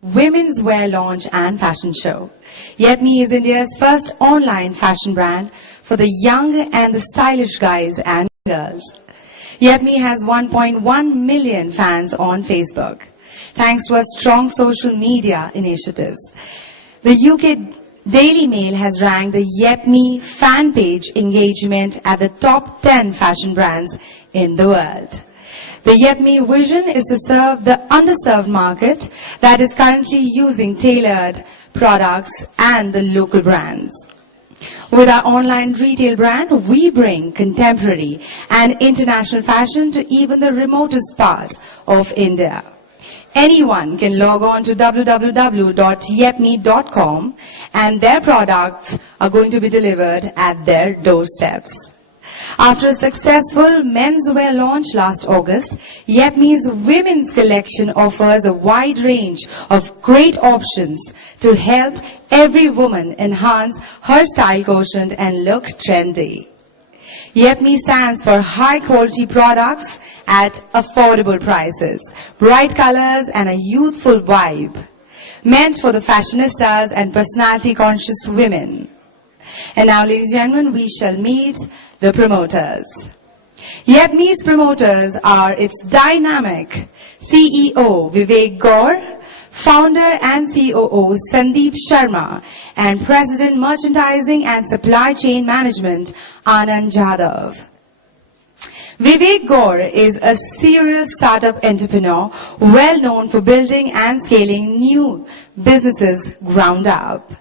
Women's wear launch and fashion show. Yepme is India's first online fashion brand for the young and the stylish guys and girls. Yepme has 1.1 million fans on Facebook, thanks to our strong social media initiatives. The UK Daily Mail has ranked the Yepme fan page engagement at the top 10 fashion brands in the world. The Yepme vision is to serve the underserved market that is currently using tailored products and the local brands. With our online retail brand, we bring contemporary and international fashion to even the remotest part of India. Anyone can log on to www.yepme.com and their products are going to be delivered at their doorsteps. After a successful menswear launch last August, Yepme's women's collection offers a wide range of great options to help every woman enhance her style quotient and look trendy. Yepme stands for high-quality products at affordable prices, bright colors and a youthful vibe, meant for the fashionistas and personality-conscious women. And now, ladies and gentlemen, we shall meet the promoters. Yepme's promoters are its dynamic CEO Vivek Gaur, founder and COO Sandeep Sharma, and President Merchandising and Supply Chain Management Anand Jadhav. Vivek Gaur is a serial startup entrepreneur well known for building and scaling new businesses ground up.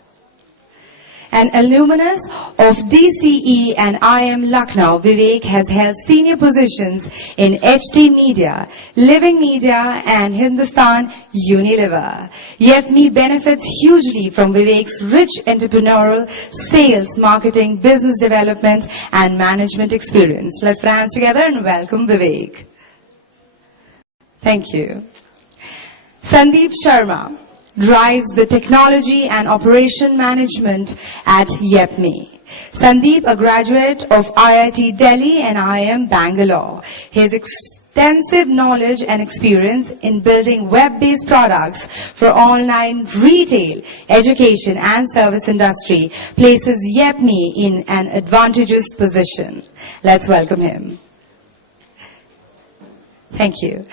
An alumnus of DCE and IIM Lucknow, Vivek has held senior positions in HT Media, Living Media and Hindustan Unilever. Yepme benefits hugely from Vivek's rich entrepreneurial, sales, marketing, business development and management experience. Let's put our hands together and welcome Vivek. Thank you. Sandeep Sharma drives the technology and operation management at Yepme. Sandeep, a graduate of IIT Delhi and IIM Bangalore. His extensive knowledge and experience in building web-based products for online retail, education and service industry places Yepme in an advantageous position. Let's welcome him. Thank you.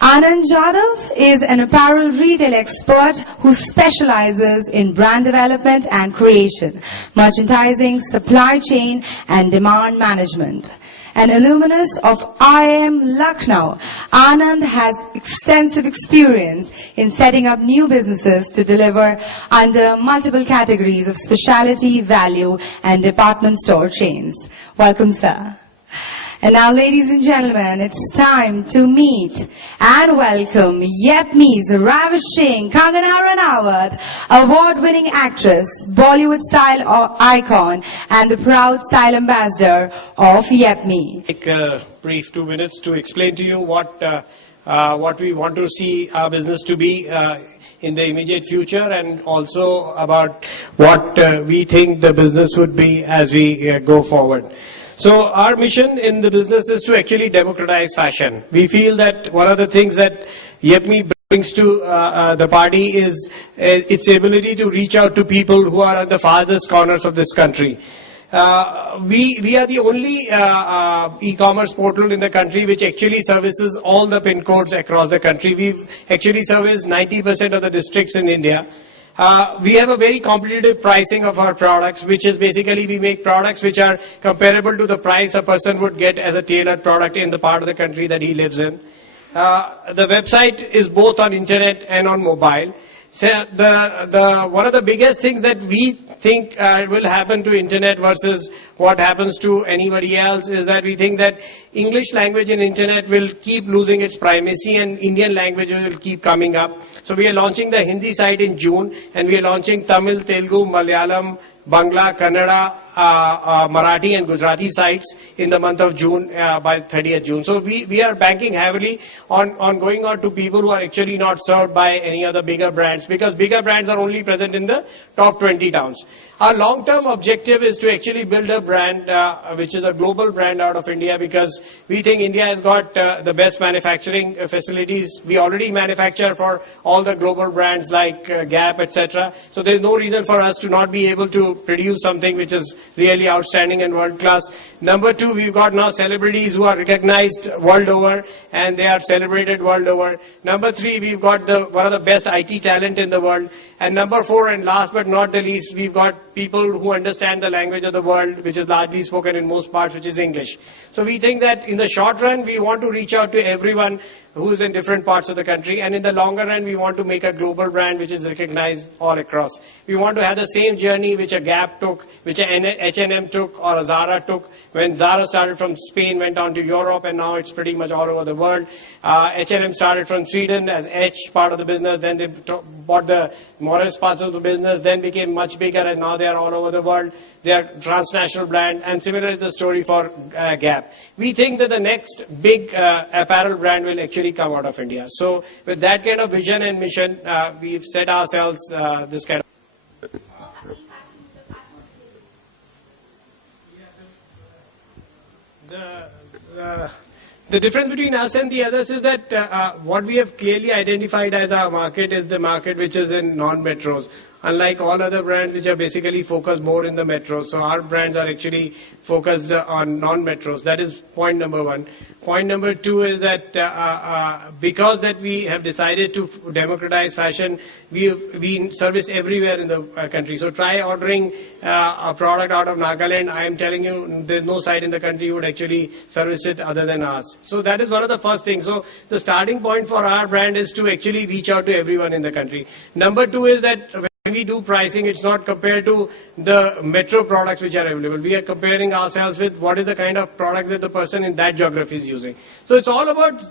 Anand Jadhav is an apparel retail expert who specializes in brand development and creation, merchandising, supply chain, and demand management. An alumnus of IIM Lucknow, Anand has extensive experience in setting up new businesses to deliver under multiple categories of specialty, value, and department store chains. Welcome, sir. And now, ladies and gentlemen, it's time to meet and welcome Yepme's ravishing Kangana Ranaut, award-winning actress, Bollywood style icon, and the proud style ambassador of Yepme. Take a brief 2 minutes to explain to you what we want to see our business to be in the immediate future, and also about what we think the business would be as we go forward. So our mission in the business is to actually democratize fashion. We feel that one of the things that Yepme brings to the party is its ability to reach out to people who are at the farthest corners of this country. We are the only e-commerce portal in the country which actually services all the pin codes across the country. We've actually serviced 90% of the districts in India. We have a very competitive pricing of our products, which is basically we make products which are comparable to the price a person would get as a tailored product in the part of the country that he lives in. The website is both on internet and on mobile. So one of the biggest things that we think will happen to internet versus what happens to anybody else is that we think that English language in internet will keep losing its primacy and Indian languages will keep coming up. So we are launching the Hindi site in June, and we are launching Tamil, Telugu, Malayalam, Bangla, Kannada, Marathi and Gujarati sites in the month of June, by 30th June. So we are banking heavily on going out to people who are actually not served by any other bigger brands, because bigger brands are only present in the top 20 towns. Our long-term objective is to actually build a brand which is a global brand out of India, because we think India has got the best manufacturing facilities. We already manufacture for all the global brands like Gap, etc. So there's no reason for us to not be able to produce something which is really outstanding and world-class. Number two, we've got now celebrities who are recognized world over, and they are celebrated world over. Number three, we've got one of the best IT talent in the world. And number four, and last but not the least, we've got people who understand the language of the world, which is largely spoken in most parts, which is English. So we think that in the short run, we want to reach out to everyone who is in different parts of the country. And in the longer run, we want to make a global brand which is recognized all across. We want to have the same journey which a Gap took, which a H&M took, or a Zara took. When Zara started from Spain, went on to Europe, and now it's pretty much all over the world. H&M started from Sweden as H part of the business, then they bought the Morris parts of the business, then became much bigger, and now they are all over the world. They are transnational brand, and similar is the story for Gap. We think that the next big apparel brand will actually come out of India. So with that kind of vision and mission, we've set ourselves this kind of... The difference between us and the others is that what we have clearly identified as our market is the market which is in non-metros. Unlike all other brands which are basically focused more in the metros. So our brands are actually focused on non-metros. That is point number one. Point number two is that because that we have decided to democratize fashion, we service everywhere in the country. So try ordering a product out of Nagaland. I am telling you, there's no site in the country who would actually service it other than us. So that is one of the first things. So the starting point for our brand is to actually reach out to everyone in the country. Number two is that when we do pricing, it's not compared to the metro products which are available. We are comparing ourselves with what is the kind of product that the person in that geography is using. So it's all about,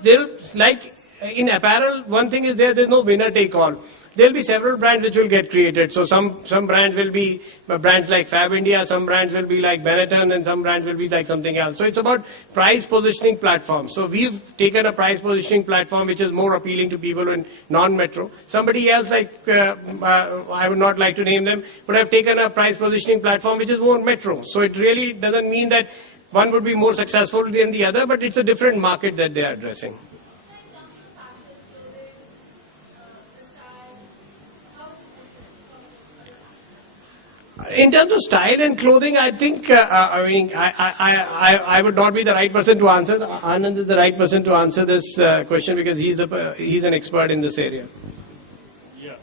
like in apparel, one thing is there's no winner take all. There'll be several brands which will get created. So some brands will be brands like Fab India, some brands will be like Benetton, and some brands will be like something else. So it's about price positioning platforms. So we've taken a price positioning platform which is more appealing to people in non-metro. Somebody else, like I would not like to name them, but I've taken a price positioning platform which is more metro. So it really doesn't mean that one would be more successful than the other, but it's a different market that they are addressing. In terms of style and clothing, I think, I would not be the right person to answer. Anand is the right person to answer this question because he's an expert in this area. Yeah,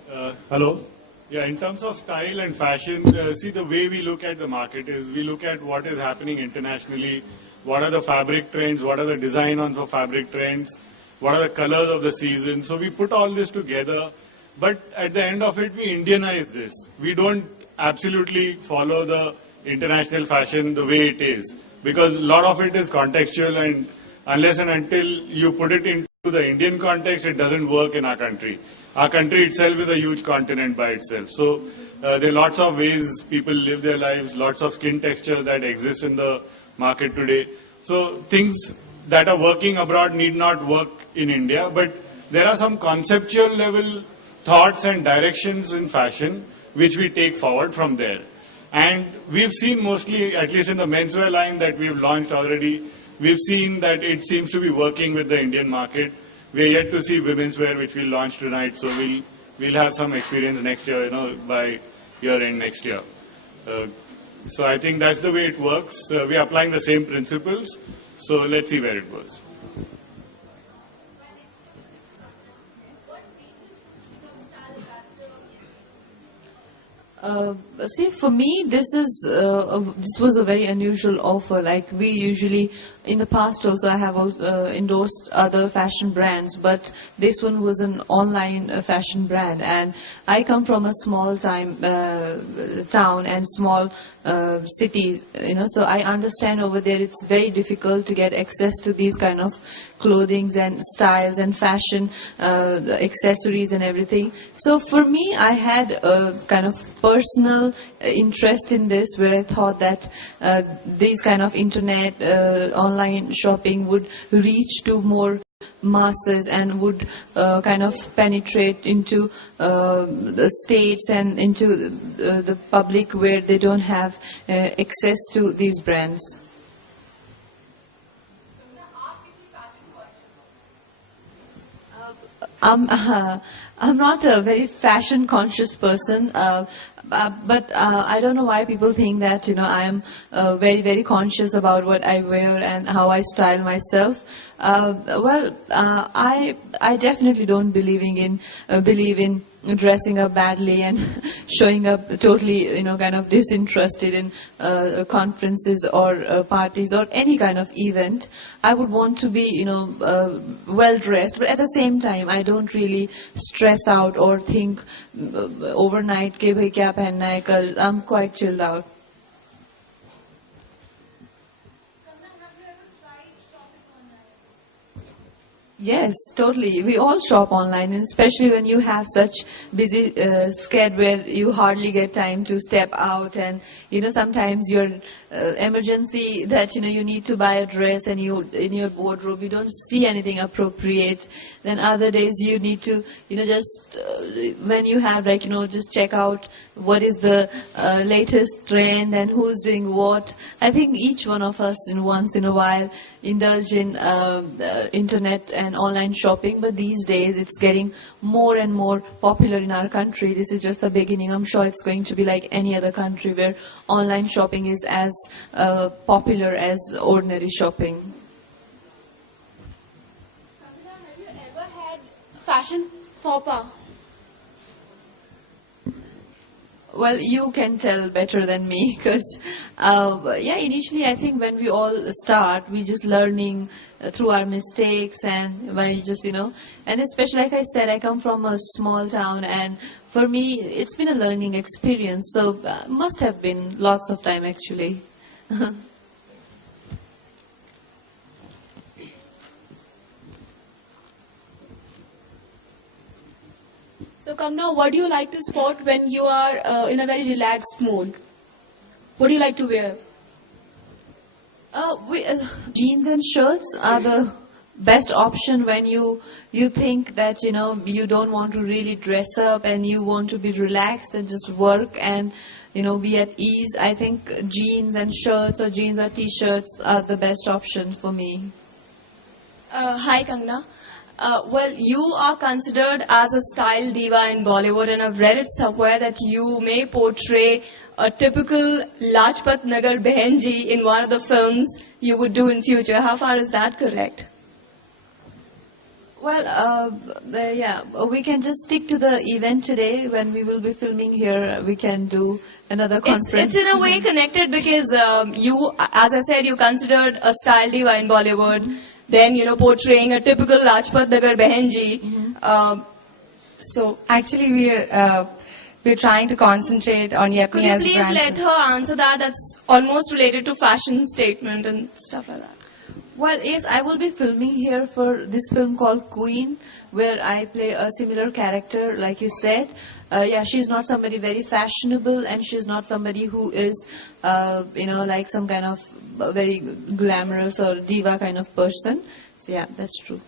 hello. Yeah, in terms of style and fashion, see, the way we look at the market is we look at what is happening internationally, what are the fabric trends, what are the design on for fabric trends, what are the colors of the season. So we put all this together, but at the end of it, we Indianize this. We don't absolutely follow the international fashion the way it is, because a lot of it is contextual, and unless and until you put it into the Indian context, it doesn't work in our country. Our country itself is a huge continent by itself. So there are lots of ways people live their lives, lots of skin textures that exist in the market today. So things that are working abroad need not work in India, but there are some conceptual level thoughts and directions in fashion which we take forward from there. And we've seen mostly, at least in the menswear line that we've launched already, we've seen that it seems to be working with the Indian market. We're yet to see women's wear, which we'll launch tonight, so we'll have some experience next year, by year end next year. So I think that's the way it works. We're applying the same principles, so let's see where it goes. See, for me, this was a very unusual offer. Like, we usually, in the past also, I have endorsed other fashion brands, but this one was an online fashion brand. And I come from a small town and small city, so I understand over there it's very difficult to get access to these kind of clothings and styles and fashion accessories and everything. So for me, I had a kind of personal interest in this, where I thought that these kind of internet online shopping would reach to more masses and would kind of penetrate into the states and into the public where they don't have access to these brands. I'm not a very fashion conscious person, but I don't know why people think that I am very conscious about what I wear and how I style myself. I definitely don't believe in dressing up badly and showing up totally kind of disinterested in conferences or parties or any kind of event. I would want to be well dressed, but at the same time I don't really stress out or think overnight ke bhai kya pehenna hai kal. I'm quite chilled out. Yes, totally. We all shop online, and especially when you have such busy schedule where you hardly get time to step out, and sometimes your emergency that you need to buy a dress, and you in your wardrobe you don't see anything appropriate. Then other days you need to just when you have just check out what is the latest trend and who's doing what. I think each one of us once in a while indulge in internet and online shopping, but these days it's getting more and more popular in our country. This is just the beginning. I'm sure it's going to be like any other country where online shopping is as popular as ordinary shopping. Have you ever had fashion faux pas? Well, you can tell better than me because, initially I think when we all start, we just learning through our mistakes and when you just, and especially like I said, I come from a small town and for me, it's been a learning experience. So must have been lots of time actually. So Kangana, what do you like to sport when you are in a very relaxed mood? What do you like to wear? Jeans and shirts are the best option when you think that you don't want to really dress up and you want to be relaxed and just work and be at ease. I think jeans and shirts or jeans or t-shirts are the best option for me. Hi Kangana. Well, you are considered as a style diva in Bollywood, and I've read it somewhere that you may portray a typical Lajpat Nagar Behenji in one of the films you would do in future. How far is that correct? Well, we can just stick to the event today when we will be filming here. We can do another conference. It's in a way connected because you, as I said, you considered a style diva in Bollywood. Then, portraying a typical Lajpat Nagar Behenji. So Actually, we're trying to concentrate on Yepme could you as please brand. let her answer that? That's almost related to fashion statement and stuff like that. Well, yes, I will be filming here for this film called Queen, where I play a similar character, like you said. She's not somebody very fashionable, and she's not somebody who is, like some kind of very glamorous or diva kind of person. So yeah, that's true.